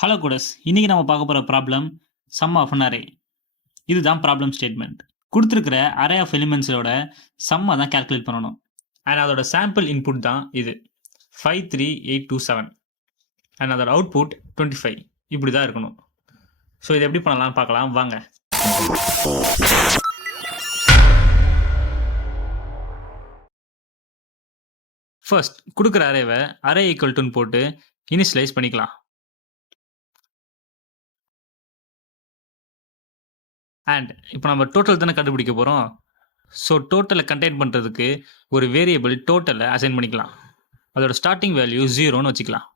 Hello கூடஸ், இன்னைக்கு நம்ம பார்க்க போகிற problem sum of an array. இதுதான் ப்ராப்ளம் ஸ்டேட்மெண்ட். கொடுத்துருக்கிற அரே ஆஃப் எலிமெண்ட்ஸோட சம்மை தான் கால்குலேட் பண்ணணும். அண்ட் அதோட சாம்பிள் இன்புட் தான் இது 53827 அண்ட் அதோட அவுட்புட் 25. இப்படி தான் இருக்கணும். ஸோ இதை எப்படி பண்ணலாம் பார்க்கலாம் வாங்க. ஃபர்ஸ்ட் கொடுக்குற அரேவை அரே ஈக்குவல் டுன்னு போட்டு இனிஷியலைஸ் பண்ணிக்கலாம். அண்ட் இப்போ நம்ம டோட்டல் தானே கண்டுபிடிக்க போகிறோம். ஸோ டோட்டலை கண்டெயின் பண்ணுறதுக்கு ஒரு வேரியபிள் டோட்டலை அசைன் பண்ணிக்கலாம். அதோட ஸ்டார்டிங் வேல்யூ 0ன்னு வச்சுக்கலாம்.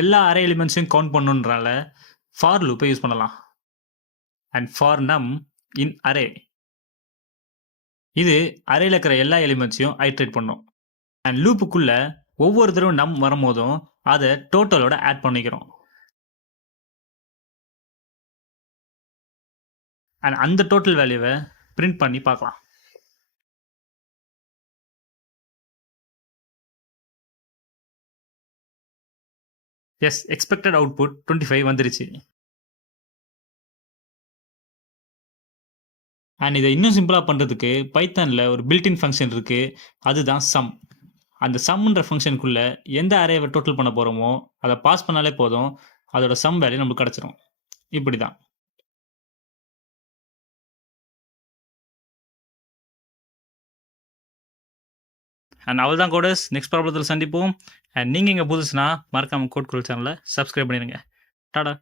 எல்லா அரே எலிமெண்ட்ஸையும் கவுண்ட் பண்ணணுன்றனால ஃபார் லூப்பை யூஸ் பண்ணலாம். அண்ட் ஃபார் நம் இன் அரே, இது அரேல இருக்கிற எல்லா எலிமெண்ட்ஸையும் ஐட்ரேட் பண்ணும். அண்ட் லூப்புக்குள்ள ஒவ்வொரு தடவை நம் வரும்போதும் அதை டோட்டலோட ஆட் பண்ணிக்கிறோம். அண்ட் அந்த டோட்டல் வேல்யூவை பிரிண்ட் பண்ணி பார்க்கலாம். எஸ், எக்ஸ்பெக்டட் அவுட்புட் 25 வந்துருச்சு. அண்ட் இதை இன்னும் சிம்பிளாக பண்ணுறதுக்கு பைத்தானில் ஒரு பில்டின் ஃபங்க்ஷன் இருக்குது, அதுதான் சம். அந்த சம்ன்ற ஃபங்க்ஷனுக்குள்ளே எந்த அரேவை டோட்டல் பண்ண போகிறோமோ அதை பாஸ் பண்ணாலே போதும், அதோட சம் வேல்யூ நம்மளுக்கு கிடச்சிரும். இப்படி தான். அண்ட் அவள் தான் கோடஸ், நெக்ஸ்ட் ப்ராப்ளத்தில் சந்திப்போம். அண்ட் நீங்கள் இங்கே புதுசுனா மறக்காமல் கோட் குரல் சேனலை சப்ஸ்கிரைப் பண்ணிடுங்க. டாடா.